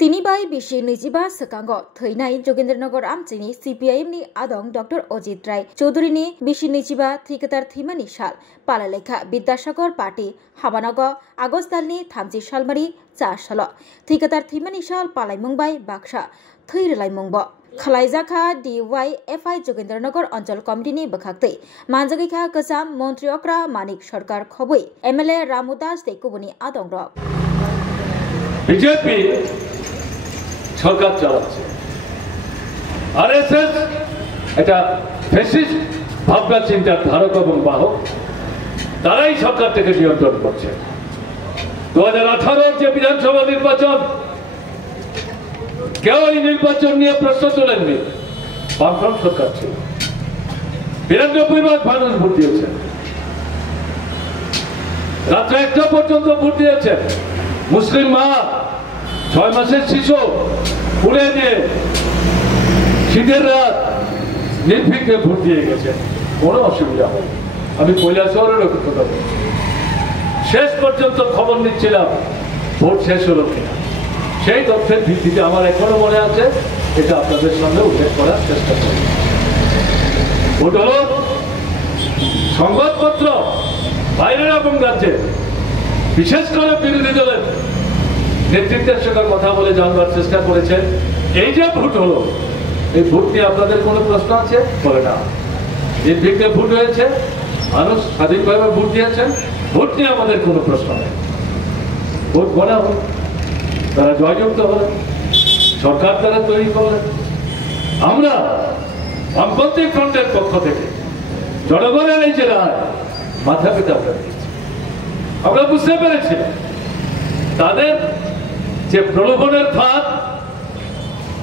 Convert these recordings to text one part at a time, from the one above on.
তিনি bai bisi nijiba sekango theinai Jogendranagar Amchini CPIM ni adong Dr. Ojit Rai Choudhury ni bisi nijiba thikatar thimani sal Palalekha Bidyasagar Party Habanago Agostal ni 30 salmari 4 salo thikatar thimani sal Palaimung bai Baksha Thirlaimungbo Khalaijaka DYFI Jogendranagar Anchal Committee ni bakhakte Manjagikha Kasam Montri Okra Manik Sarkar Khobui MLA Ramudas Tekubuni adong rok BJP সরকার চালাচ্ছে RSS এটা fascist ভাবনা চিন্তার ধারক এবং বাহক তারাই সরকার থেকে নিয়ন্ত্রণ করছে 2018 যে বিধানসভা নির্বাচন কেউ এই নির্বাচন নিয়ে প্রশ্ন তোলেননি বামফ্রন্ট সরকার ছিল 92% মানুষ ভোট দিয়েছে রাত্রে 1টা পর্যন্ত ভোট দিয়েছে মুসলিম মা 6 মাসের শিশু পুড়ে দিয়ে শীতের রাত নির্ভীকভাবে ভোট দিয়ে গেছে কোনো অসুবিধা হয়নি আমি কৈলাসহরের কথা বলছি শেষ পর্যন্ত খবর নিচ্ছিলাম ভোট শেষ হলো কিনা সেই তথ্যের ভিত্তিতে আমার এখনো মনে আছে এটা আপনাদের সামনে উল্লেখ করার চেষ্টা করি ভোট হলো সংবাদপত্র বাইরের এবং রাজ্যে বিশেষ করে বিরোধী দলের নেতৃত্বের সঙ্গে কথা বলে জানবার চেষ্টা করেছেন এই যে ভোট হলো এই ভোট নিয়ে আপনাদের কোনো প্রশ্ন আছে বলে না নির্বিঘ্নে ভোট হয়েছে মানুষ স্বাধীনভাবে ভোট দিয়েছেন ভোট নিয়ে আমাদের কোনো প্রশ্ন নেই ভোট গণা হল তারা জয়যুক্ত হলেন সরকার তারা তৈরি করলেন আমরা বামপন্থী ফ্রন্টের পক্ষ থেকে জনগণের এই যে রায় মাথা পেতে আমরা বুঝতে পেরেছি তাদের যে প্রলোভনের ফাঁদ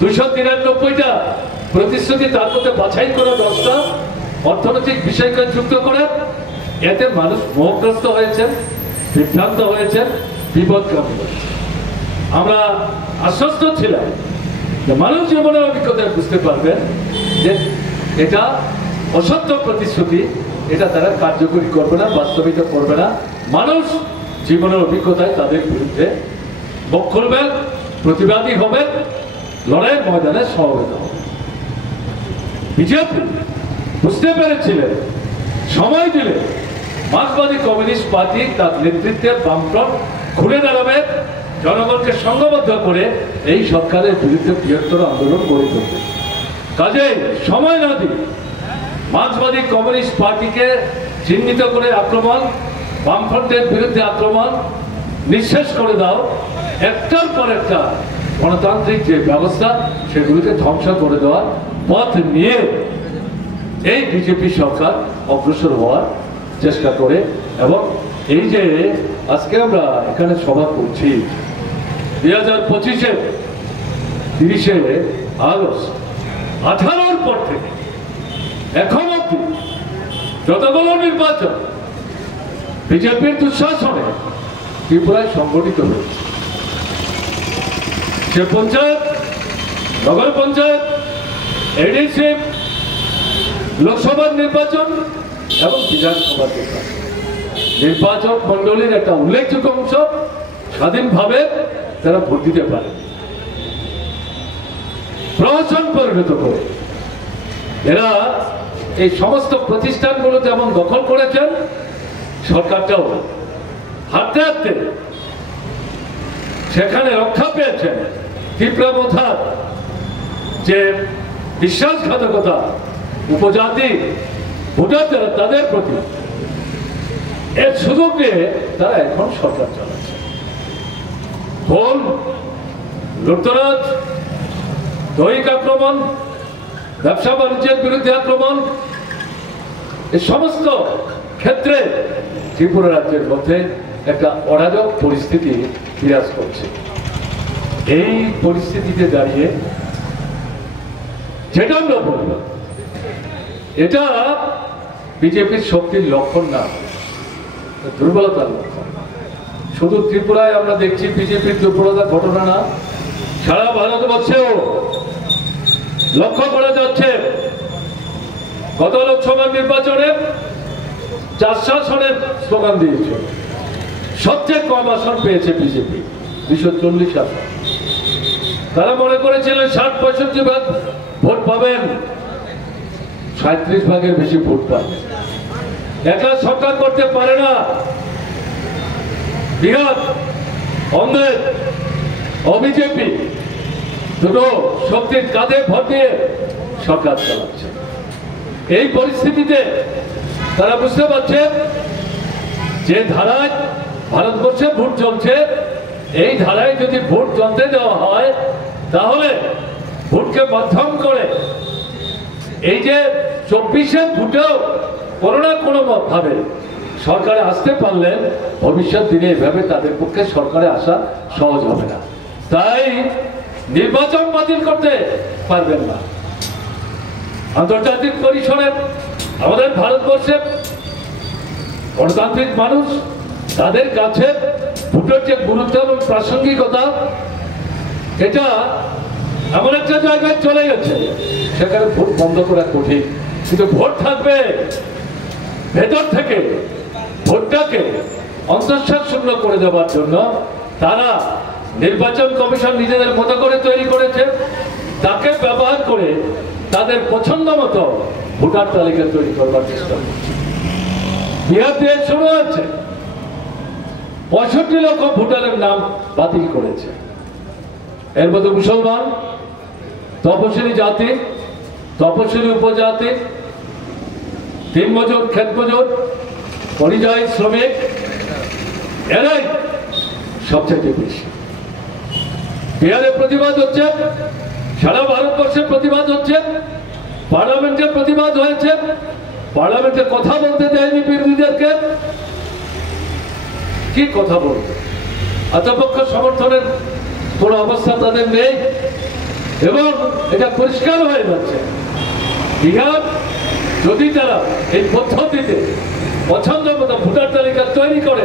293টা প্রতিশ্রুতি তার মধ্যে বাছাই করা 10টা অর্থনৈতিক বিষয়কে যুক্ত করে এতে মানুষ মোহগ্রস্ত হয়েছেন বিভ্রান্ত হয়েছেন বিপদগামী হয়েছে আমরা আশ্বস্ত ছিলাম যে মানুষ জীবনের অভিজ্ঞতায় বুঝতে পারবেন যে এটা অসত্য প্রতিশ্রুতি এটা তারা কার্যকরী করবে না বাস্তবিত করবে না মানুষ জীবনের অভিজ্ঞতায় তাদের বিরুদ্ধে মুখ খুলবেন প্রতিবাদী হবেন লড়াইয়ের ময়দানে সমবেত হবে বিজেপি বুঝতে পেরেছিলেন সময় দিলে মার্ক্সবাদী কমিউনিস্ট পার্টি তার নেতৃত্বে বামফ্রন্ট ঘুরে দাঁড়াবে জনগণকে সংঘবদ্ধ করে এই সরকারের বিরুদ্ধে বৃহত্তর আন্দোলন গড়ে তুলবে কাজেই সময় না দিয়ে মার্ক্সবাদী কমিউনিস্ট পার্টিকে চিহ্নিত করে আক্রমণ বামফ্রন্টের বিরুদ্ধে আক্রমণ নিঃশেষ করে দাও একটার পর একটা গণতান্ত্রিক যে ব্যবস্থা সেগুলিকে ধ্বংস করে দেওয়ার পথ নিয়ে এই বিজেপি সরকার অগ্রসর হওয়ার চেষ্টা করে এবং এই যে আজকে আমরা এখানে সভা করছি 2025-এ 30শে আগস্ট 18-র পর থেকে এখন অব্দি যতগুলো নির্বাচন বিজেপির দুঃশাসনে ত্রিপুরায় সংগঠিত হয়েছে সে পঞ্চায়েত নগর পঞ্চায়েত এডিসি লোকসভার নির্বাচন এবং বিধানসভার নির্বাচন মন্ডলীর একটা উল্লেখযোগ্য অংশ স্বাধীনভাবে তারা ভোট দিতে পারে প্রহসন পরিণত করে এরা এই সমস্ত প্রতিষ্ঠানগুলো যেমন দখল করেছেন সরকারটাও হাঁটতে হাঁটতে সেখানে রক্ষা পেয়েছেন তীব্রমথার যে বিশ্বাসঘাতকতা উপজাতি ভোটার যারা তাদের প্রতি এর সুযোগ নিয়ে তারা এখন সরকার চালাচ্ছে ভোল লুটতরাজ দৈহিক আক্রমণ ব্যবসা বাণিজ্যের বিরুদ্ধে আক্রমণ এই সমস্ত ক্ষেত্রে ত্রিপুরা রাজ্যের মধ্যে একটা অরাজক পরিস্থিতি বিরাজ করছে এই পরিস্থিতিতে দাঁড়িয়ে যেটা আমরা বলব এটা বিজেপির শক্তির লক্ষণ না দুর্বলতার লক্ষণ শুধু ত্রিপুরায় আমরা দেখছি বিজেপির দুর্বলতার ঘটনা না সারা ভারতবর্ষেও লক্ষ্য করা যাচ্ছে গত লোকসভা নির্বাচনে 400 আসনের স্লোগান দিয়েছে সবচেয়ে কম আসন পেয়েছে বিজেপি 240 আসন তারা মনে করেছিলেন 60-65 ভাগ ভোট পাবেন, 37 ভাগের বেশি ভোট পাবে। একা সরকার করতে পারে না। বিহার, কংগ্রেস ও বিজেপি দুটো শক্তির কাঁধে ভর দিয়ে সরকার চালাচ্ছে। এই পরিস্থিতিতে তারা বুঝতে পারছে যে ধারায় ভারতবর্ষে ভোট চলছে, এই ধারায় যদি ভোট চলতে দেওয়া হয় তাহলে ভোটকে মাধ্যম করে এই যে 24-এর ভোটেও কোনো না কোনো ভাবে সরকারে আসতে পারলেন, ভবিষ্যৎ দিনে এভাবে তাদের পক্ষে সরকারে আসা সহজ হবে না। তাই নির্বাচন বাতিল করতে পারবেন না। আন্তর্জাতিক পরিসরে আমাদের ভারতবর্ষে গণতান্ত্রিক মানুষ, তাদের কাছে ভোটের যে গুরুত্ব এবং প্রাসঙ্গিকতা, এটা এমন একটা জায়গায় চলে গেছে সেখানে ভোট বন্ধ করা কঠিন। কিন্তু ভোট থাকবে ভেতর থেকে। ভোটটাকে অন্তঃসার শূন্য করে দেওয়ার জন্য তারা নির্বাচন কমিশন নিজেদের মতো করে তৈরি করেছে। তাকে ব্যবহার করে তাদের পছন্দ মতো ভোটার তালিকা তৈরি করবার চেষ্টা করছে। বিহার দিয়ে শুরু হয়েছে, 65 লক্ষ ভোটারের নাম বাতিল করেছে। এর মধ্যে মুসলমান, তপশিলি জাতি, তপশিলি উপজাতি, দিনমজুর, ক্ষেত মজুর, পরিযায়ী শ্রমিক, এরাই সবচেয়ে বেশি। বিহারে প্রতিবাদ হচ্ছে, সারা ভারতবর্ষে প্রতিবাদ হচ্ছে, পার্লামেন্টে প্রতিবাদ হয়েছে। পার্লামেন্টে কথা বলতে দেয়নি বিরোধীদেরকে। কি কথা বলবে? আত্মপক্ষ সমর্থনের কোন অবস্থা তাদের নেই এবং এটা পরিষ্কার হয়ে যাচ্ছে। বিহার যদি তারা এই পদ্ধতিতে পছন্দ মতো ভোটার তালিকা তৈরি করে,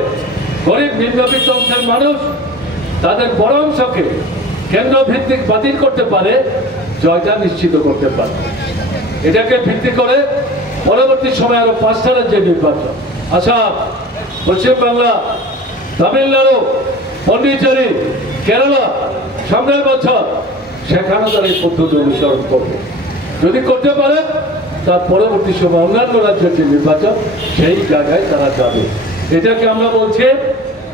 গরিব নিম্নবিত্ত অংশের মানুষ তাদের বড় অংশকে কেন্দ্র ভিত্তিক বাতিল করতে পারে, জয়টা নিশ্চিত করতে পারে। এটাকে ভিত্তি করে পরবর্তী সময় আরো 5টা রাজ্যের নির্বাচন, আসাম, পশ্চিমবাংলা, তামিলনাড়ু, পন্ডিচেরি, কেরালা, সামনের বছর সেখানে তারা এই পদ্ধতি অনুসরণ করবে। যদি করতে পারে তার পরবর্তী সময় অন্যান্য রাজ্যের যে নির্বাচন সেই জায়গায় তারা যাবে। এটাকে আমরা বলছি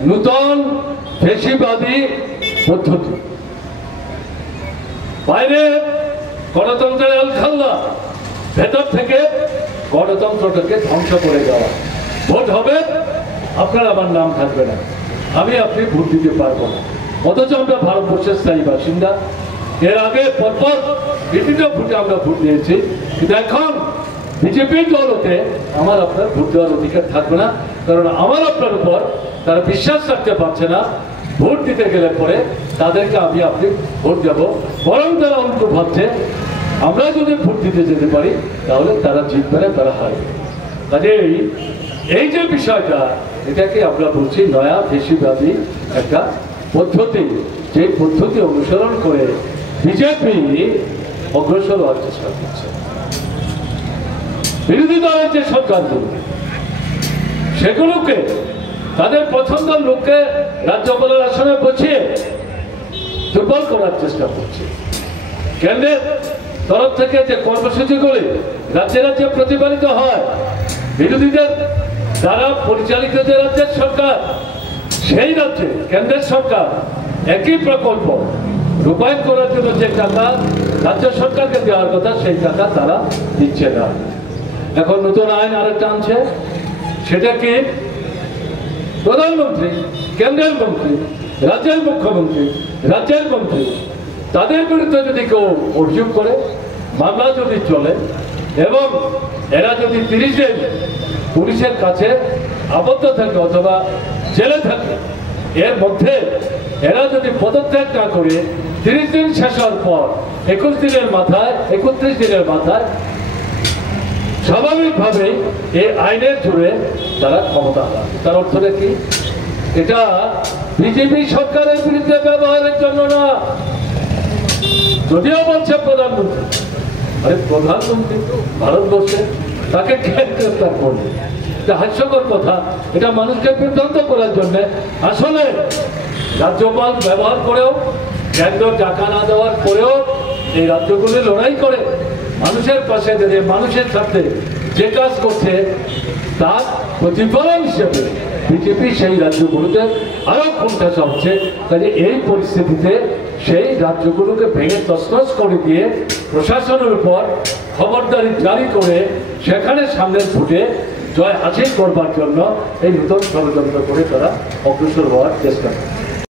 নূতন ফ্যাসিবাদী পদ্ধতি। বাইরে গণতন্ত্রের আলখাল্লা, ভেতর থেকে গণতন্ত্রটাকে ধ্বংস করে দেওয়া। ভোট হবে, আপনার আমার নাম থাকবে না, আমি আপনি ভোট দিতে পারবো না, অথচ আমরা ভারতবর্ষের স্থায়ী বাসিন্দা। এর আগে পরপর বিভিন্ন ভোটে আমরা ভোট দিয়েছি, কিন্তু এখন বিজেপির দলতে আমার আপনার ভোট দেওয়ার অধিকার থাকবে না, কারণ আমার আপনার উপর তারা বিশ্বাস রাখতে পারছে না। ভোট দিতে গেলে পরে তাদেরকে আমি আপনি ভোট দেব, বরং তারা উল্টো ভাবছে আমরা যদি ভোট দিতে যেতে পারি তাহলে তারা জিতবে না, তারা হারবে। কাজেই এই যে বিষয়টা, এটাকে আমরা বলছি নয়া ফ্যাসিবাদী একটা পদ্ধতি, যে পদ্ধতি অনুসরণ করে বিজেপি অগ্রসর হওয়ার চেষ্টা করছে। বিরোধী দলের যে সরকারগুলো, সেগুলোকে তাদের পছন্দের লোককে রাজ্যপালের আসনে বসিয়ে দুর্বল করার চেষ্টা করছে। কেন্দ্রের তরফ থেকে যে কর্মসূচিগুলি রাজ্যে রাজ্যে প্রতিপালিত হয়, বিরোধীদের দ্বারা পরিচালিত যে রাজ্যের সরকার, সেই রাজ্যে কেন্দ্রের সরকার একই প্রকল্প রূপায়ণ করার জন্য যে টাকা রাজ্য সরকারকে দেওয়ার কথা, সেই টাকা তারা দিচ্ছে না। এখন নতুন আইন আরেকটা আনছে, সেটা কি প্রধানমন্ত্রী, কেন্দ্রের মন্ত্রী, রাজ্যের মুখ্যমন্ত্রী, রাজ্যের মন্ত্রী, তাদের বিরুদ্ধে যদি কেউ অভিযোগ করে, মামলা যদি চলে এবং এরা যদি 30 দিন পুলিশের কাছে আবদ্ধ থাকে অথবা জেলে থাকে, এর মধ্যে এরা যদি পদত্যাগ না করে 30 দিন শেষ হওয়ার পর 31 দিনের মাথায় স্বাভাবিকভাবেই এই আইনের জোরে তারা ক্ষমতা পায়। তার অর্থটা কি? এটা বিজেপি সরকারের বিরুদ্ধে ব্যবহারের জন্য না। যদিও বলছে প্রধানমন্ত্রী, আরে প্রধানমন্ত্রী ভারতবর্ষে, তাকে গ্রেফতার করবে, এটা হাস্যকর কথা। এটা মানুষকে বিভ্রান্ত করার জন্য আসলে রাজ্যপাল ব্যবহার করেও কেন্দ্র টাকা না দেওয়ার পরেও এই রাজ্যগুলি লড়াই করে মানুষের পাশে দাঁড়িয়ে মানুষের সাথে যে কাজ করছে তার প্রতিফলন হিসেবে বিজেপি সেই রাজ্যগুলোতে আরো কোণঠাসা হচ্ছে। কাজে এই পরিস্থিতিতে সেই রাজ্যগুলোকে ভেঙে তছনছ করে দিয়ে প্রশাসনের উপর খবরদারি জারি করে সেখানে সামনের ভোটে জয় হাসিল করবার জন্য এই নতুন ষড়যন্ত্র করে তারা অগ্রসর হওয়ার চেষ্টা করে।